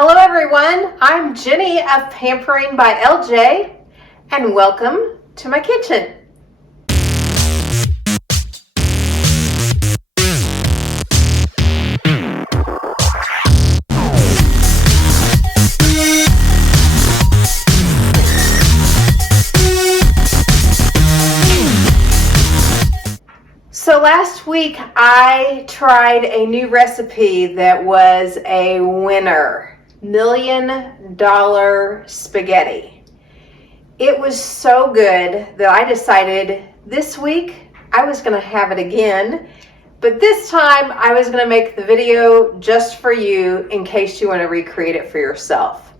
Hello everyone, I'm Jenny of Pampering by LJ and welcome to my kitchen. So last week I tried a new recipe that was a winner. $1 million spaghetti. It was so good that I decided this week I was going to have it again, but this time I was going to make the video just for you in case you want to recreate it for yourself.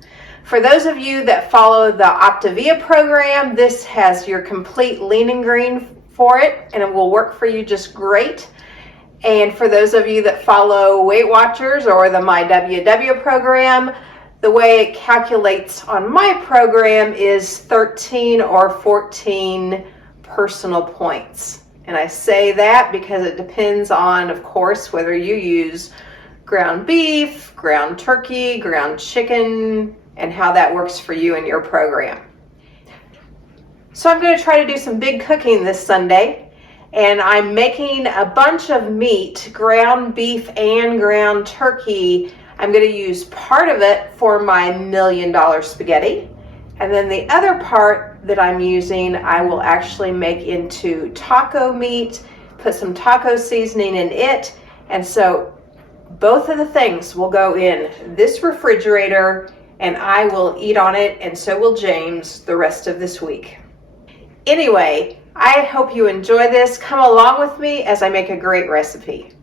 For those of you that follow the Optavia program, this has your complete lean and green for it, and it will work for you just great. And for those of you that follow Weight Watchers or the My WW program, the way it calculates on my program is 13 or 14 personal points. And I say that because it depends on, of course, whether you use ground beef, ground turkey, ground chicken, and how that works for you in your program. So I'm going to try to do some big cooking this Sunday. And I'm making a bunch of meat, ground beef and ground turkey. I'm going to use part of it for my $1 million spaghetti. And then the other part that I'm using, I will actually make into taco meat, put some taco seasoning in it. And so both of the things will go in this refrigerator and I will eat on it, and so will James the rest of this week. Anyway, I hope you enjoy this. Come along with me as I make a great recipe.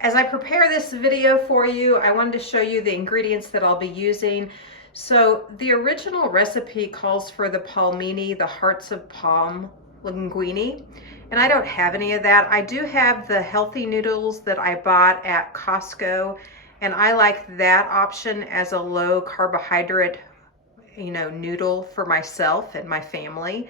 As I prepare this video for you, I wanted to show you the ingredients that I'll be using. So the original recipe calls for the Palmini, the hearts of palm linguini, and I don't have any of that. I do have the Healthy Noodles that I bought at Costco, and I like that option as a low carbohydrate, noodle for myself and my family.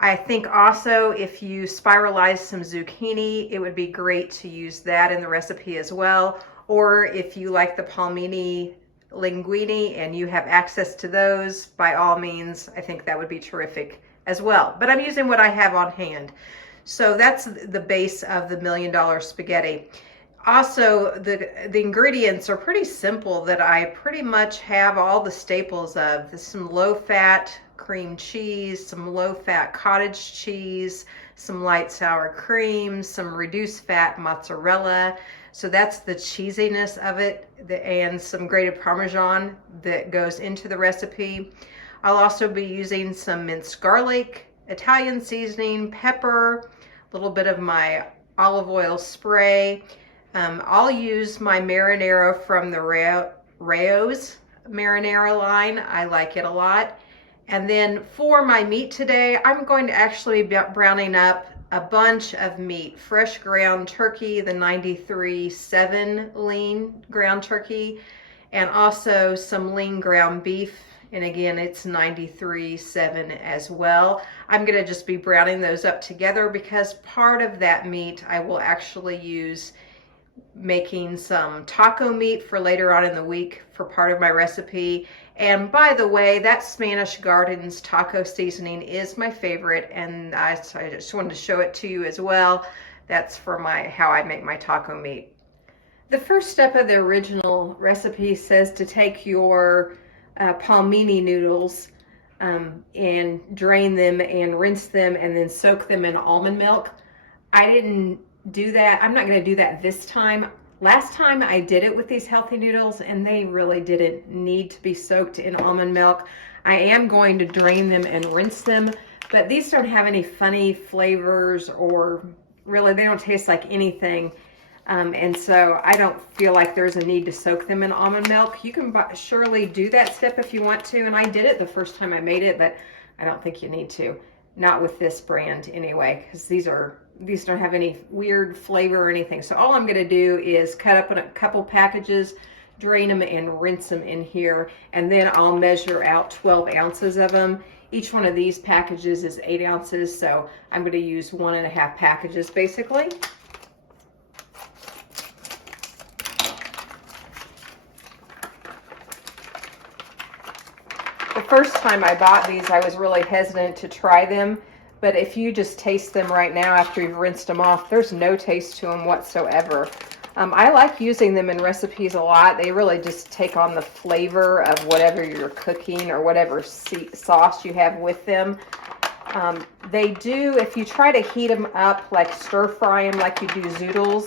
I think also if you spiralize some zucchini, it would be great to use that in the recipe as well. Or if you like the Palmini linguini and you have access to those, by all means, I think that would be terrific as well. But I'm using what I have on hand. So that's the base of the $1 million spaghetti. Also, the ingredients are pretty simple that I pretty much have all the staples of. There's some low-fat cream cheese, some low-fat cottage cheese, some light sour cream, some reduced fat mozzarella. So that's the cheesiness of it, and some grated parmesan that goes into the recipe. I'll also be using some minced garlic, Italian seasoning, pepper, a little bit of my olive oil spray. I'll use my marinara from the Rao's marinara line. I like it a lot. And then for my meat today, I'm going to actually be browning up a bunch of meat. Fresh ground turkey, the 93.7 lean ground turkey, and also some lean ground beef. And again, it's 93.7 as well. I'm going to just be browning those up together because part of that meat I will actually use making some taco meat for later on in the week for part of my recipe. And by the way, that Spanish Gardens taco seasoning is my favorite, and I just wanted to show it to you as well. That's for how I make my taco meat. The first step of the original recipe says to take your Palmini noodles and drain them and rinse them and then soak them in almond milk. I didn't do that. I'm not going to do that this time. Last time I did it with these Healthy Noodles and they really didn't need to be soaked in almond milk. I am going to drain them and rinse them, but these don't have any funny flavors, or really they don't taste like anything. And so I don't feel like there's a need to soak them in almond milk. You can surely do that step if you want to, and I did it the first time I made it, but I don't think you need to. Not with this brand anyway, because these don't have any weird flavor or anything. So all I'm going to do is cut up in a couple packages, drain them and rinse them in here, and then I'll measure out 12 ounces of them. Each one of these packages is 8 ounces, so I'm going to use 1.5 packages basically. The first time I bought these, I was really hesitant to try them, but if you just taste them right now after you've rinsed them off, there's no taste to them whatsoever. I like using them in recipes a lot. They really just take on the flavor of whatever you're cooking or whatever sauce you have with them. They do, if you try to heat them up, like stir fry them like you do zoodles,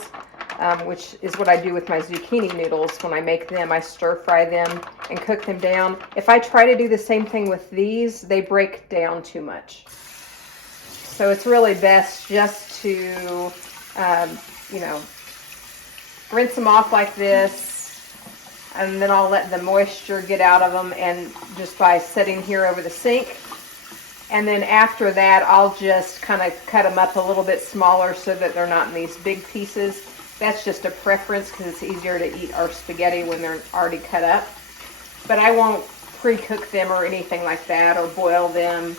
which is what I do with my zucchini noodles. When I make them, I stir fry them and cook them down. If I try to do the same thing with these, they break down too much. So it's really best just to, you know, rinse them off like this, and then I'll let the moisture get out of them, and just by setting here over the sink. And then after that, I'll just kind of cut them up a little bit smaller so that they're not in these big pieces. That's just a preference because it's easier to eat our spaghetti when they're already cut up. But I won't pre-cook them or anything like that, or boil them.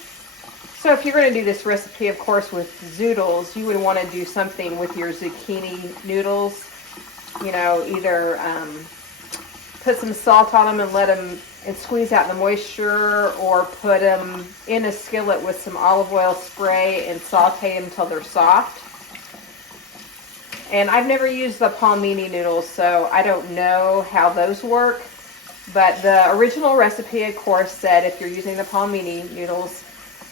So if you're going to do this recipe, of course, with zoodles, you would want to do something with your zucchini noodles. You know, either put some salt on them and let them and squeeze out the moisture, or put them in a skillet with some olive oil spray and saute them until they're soft. And I've never used the Palmini noodles, so I don't know how those work. But the original recipe, of course, said if you're using the Palmini noodles,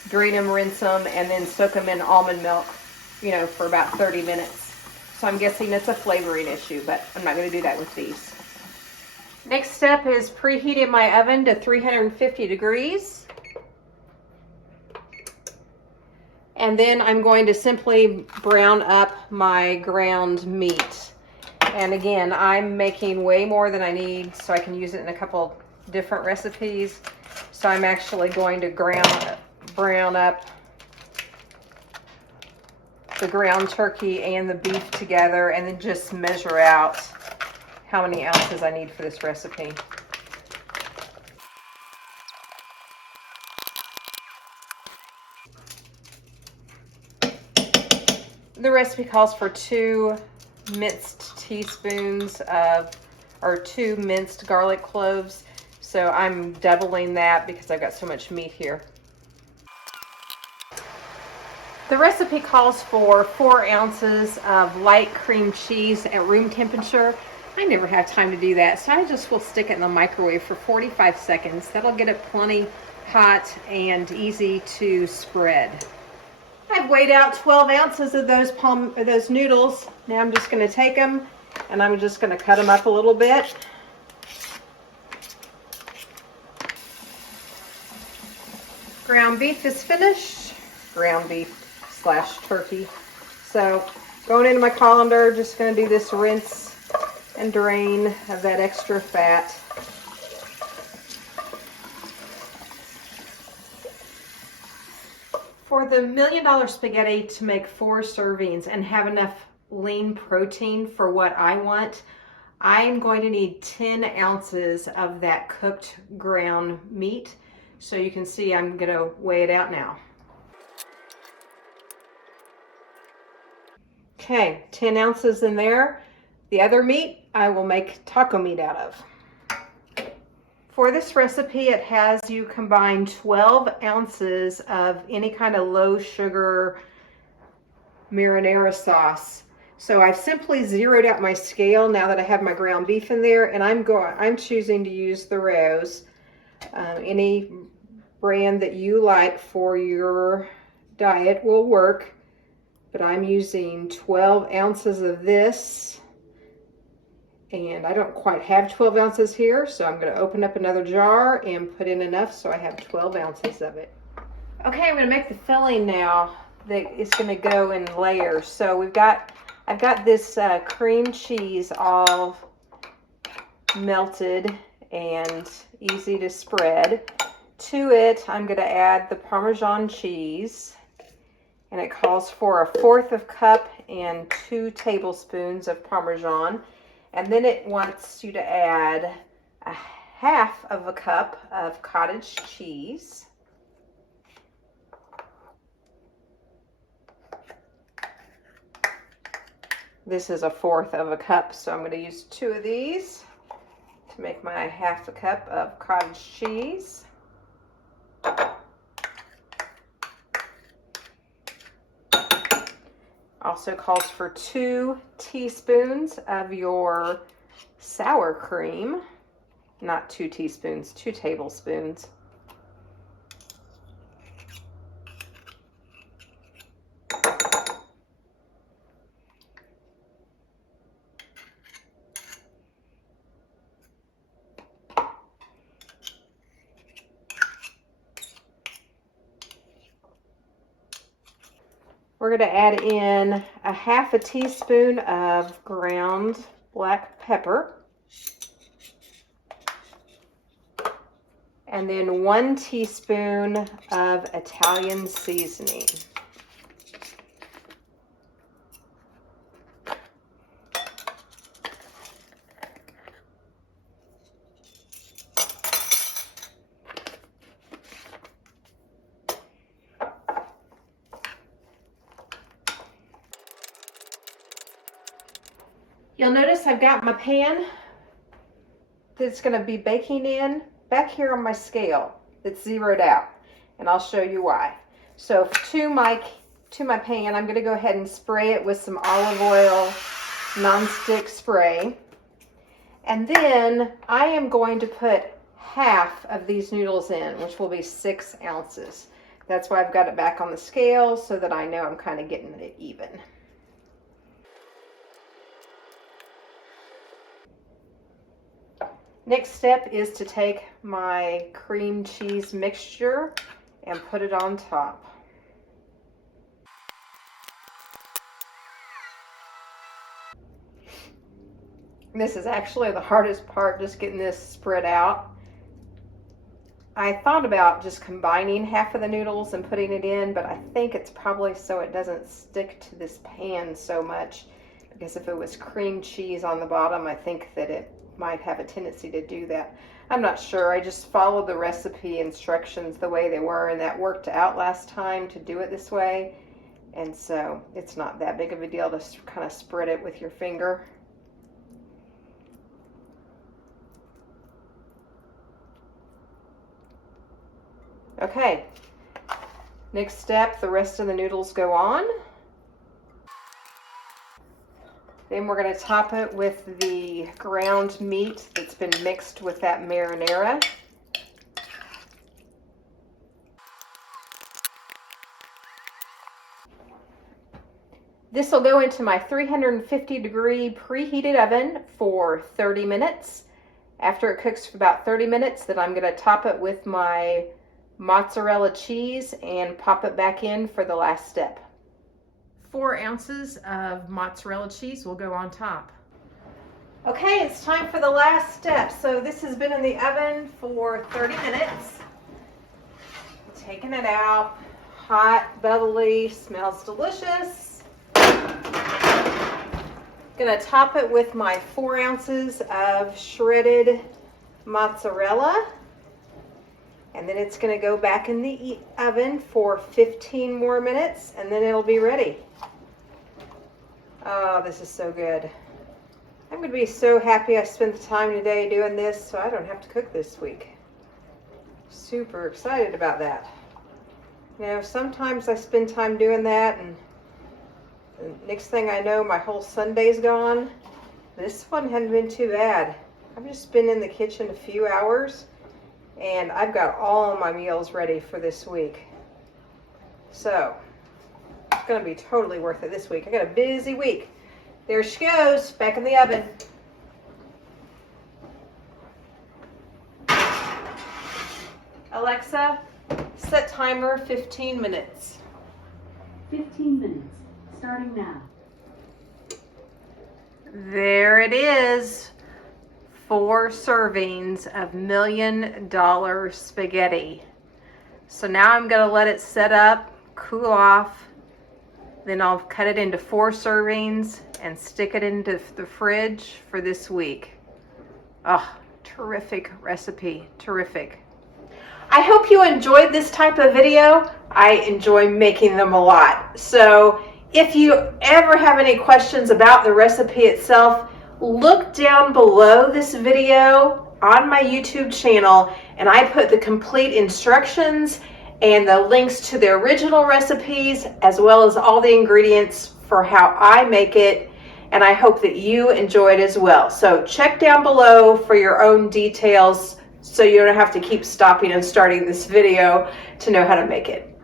drain them, rinse them, and then soak them in almond milk, you know, for about 30 minutes. So I'm guessing it's a flavoring issue, but I'm not going to do that with these. Next step is preheating my oven to 350 degrees. And then I'm going to simply brown up my ground meat. And again, I'm making way more than I need, so I can use it in a couple different recipes. So I'm actually going to brown up the ground turkey and the beef together, and then just measure out how many ounces I need for this recipe. The recipe calls for 2 minced teaspoons of, or 2 minced garlic cloves. So I'm doubling that because I've got so much meat here. The recipe calls for 4 ounces of light cream cheese at room temperature. I never have time to do that, so I just will stick it in the microwave for 45 seconds. That'll get it plenty hot and easy to spread. I've weighed out 12 ounces of those noodles. Now I'm just going to take them and I'm just going to cut them up a little bit. Ground beef is finished. Ground beef / turkey. So going into my colander, just going to do this rinse and drain of that extra fat. For the $1 million spaghetti to make 4 servings and have enough lean protein for what I want, I'm going to need 10 ounces of that cooked ground meat. So you can see I'm going to weigh it out now. Okay, 10 ounces in there. The other meat I will make taco meat out of. For this recipe, it has you combine 12 ounces of any kind of low sugar marinara sauce. So I've simply zeroed out my scale now that I have my ground beef in there, and I'm choosing to use the Rose. Any brand that you like for your diet will work, but I'm using 12 ounces of this. And I don't quite have 12 ounces here, so I'm going to open up another jar and put in enough so I have 12 ounces of it. Okay, I'm going to make the filling now that is going to go in layers. So I've got this cream cheese all melted and easy to spread. To it, I'm going to add the Parmesan cheese, and it calls for 1/4 cup and 2 tablespoons of Parmesan. And then it wants you to add 1/2 cup of cottage cheese. This is 1/4 cup, so I'm going to use 2 of these to make my 1/2 cup of cottage cheese. Also calls for 2 teaspoons of your sour cream. Not 2 teaspoons, 2 tablespoons. We're going to add in a half a teaspoon of ground black pepper. And then 1 teaspoon of Italian seasoning. You'll notice I've got my pan that's going to be baking in back here on my scale. It's zeroed out, and I'll show you why. So to my pan, I'm going to go ahead and spray it with some olive oil nonstick spray. And then I am going to put half of these noodles in, which will be 6 ounces. That's why I've got it back on the scale, so that I know I'm kind of getting it even. Next step is to take my cream cheese mixture and put it on top. This is actually the hardest part, just getting this spread out. I thought about just combining half of the noodles and putting it in, but I think it's probably so it doesn't stick to this pan so much, because if it was cream cheese on the bottom, I think that it might have a tendency to do that. I'm not sure. I just followed the recipe instructions the way they were, and that worked out last time to do it this way. And so it's not that big of a deal to kind of spread it with your finger. Okay, next step, the rest of the noodles go on. Then we're going to top it with the ground meat that's been mixed with that marinara. This will go into my 350-degree preheated oven for 30 minutes. After it cooks for about 30 minutes, then I'm going to top it with my mozzarella cheese and pop it back in for the last step. 4 ounces of mozzarella cheese will go on top. Okay, it's time for the last step. So this has been in the oven for 30 minutes. Taking it out, hot, bubbly, smells delicious. Gonna top it with my 4 ounces of shredded mozzarella. And then it's gonna go back in the oven for 15 more minutes, and then it'll be ready. Oh, this is so good. I'm going to be so happy I spent the time today doing this so I don't have to cook this week. Super excited about that. You know, sometimes I spend time doing that, and the next thing I know, my whole Sunday's gone. This one hadn't been too bad. I've just been in the kitchen a few hours, and I've got all my meals ready for this week. So it's going to be totally worth it this week. I got a busy week. There she goes, back in the oven. Alexa, set timer 15 minutes. 15 minutes, starting now. There it is. 4 servings of $1 million spaghetti. So now I'm going to let it set up, cool off. Then I'll cut it into 4 servings and stick it into the fridge for this week. Oh, terrific recipe, terrific. I hope you enjoyed this type of video. I enjoy making them a lot. So if you ever have any questions about the recipe itself, look down below this video on my YouTube channel, and I put the complete instructions and the links to the original recipes, as well as all the ingredients for how I make it, and I hope that you enjoy it as well. So check down below for your own details so you don't have to keep stopping and starting this video to know how to make it.